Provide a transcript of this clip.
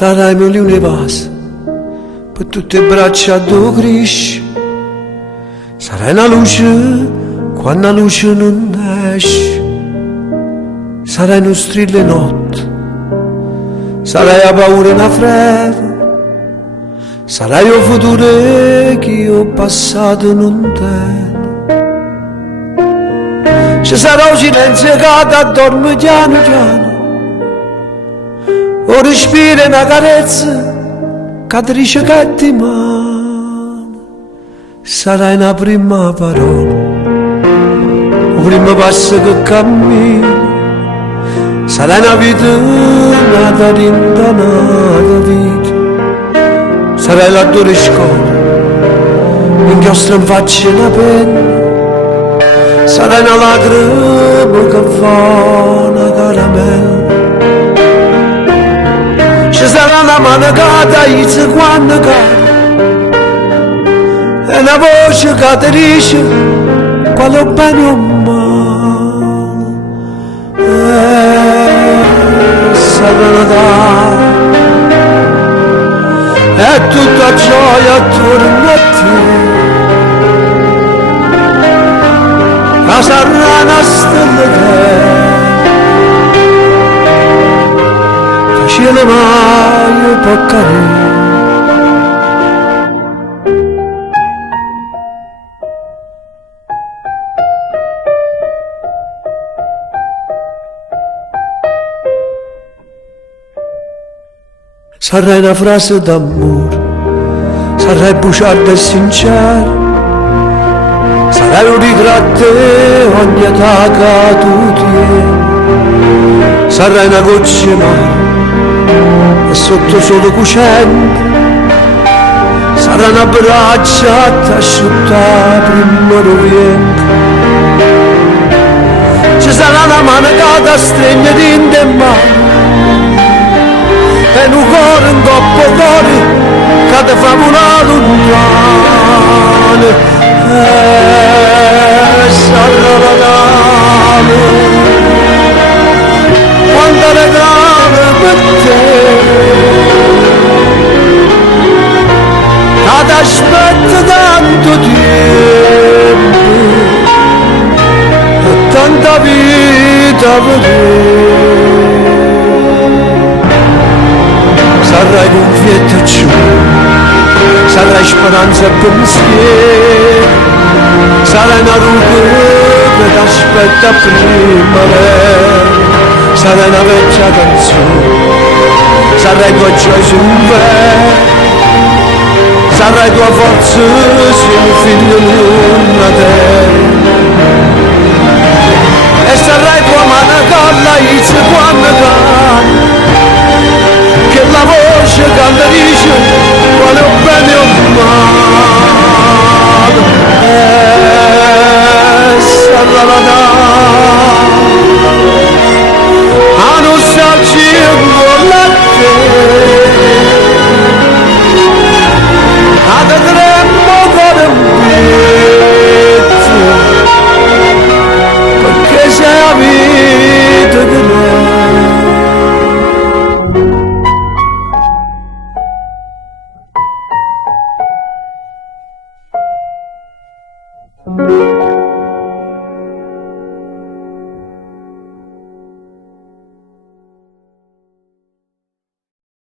Sarai mio lione vas per tutte le braccia do cresci. Sarai una luce quando la luce non esce. Sarai uno strillo notte. Sarai la paura e la fredda. Sarai il futuro che io passato non tengo. Ci sarà un silenzio che addorme piano piano. O respira una carezza che ti dice che ti mano. Sarai una prima parola, un primo passo che cammina. Sarai una vita nata rintanata vita. Sarai la tua scuola, inchiostro in faccia una penna. Sarai una lacrima che fa una caramella. Ci sarà una mano che tagliersi quando cade e una voce che ti dice quale bene o male. Sarà Natale e tutta gioia attorno a te. La sarà una stella che cielo mai può cadere. Sarai una frase d'amore, sarai bugiarda e sincera, sarai un ritratto ogni età che tu tieni, sarai una goccia mare e sotto sole cucente, sarà una braccia t'asciutta prima di vento. Ci sarà una mano che ti stringe dentro e mano e un cuore, un coppo cuore che ti fa volare lontano. Sarà Natale quando regalo per te che ti aspetta tanto tempo e tanta vita per te. Sarai confietto giù, sarai speranza e pensiero, sarai una rupe che ti aspetta primavera. Sarai una vecchia canzone, sarai tua gioia su un vero, sarai tua forza se un figlio non a te. E sarai tua mano con la izza quando cade, che la voce che ti dice quale è bene o male. Sarà Natale, a nostalgia con la te, a te tremmo con un pezzo, perché sei la vita che è.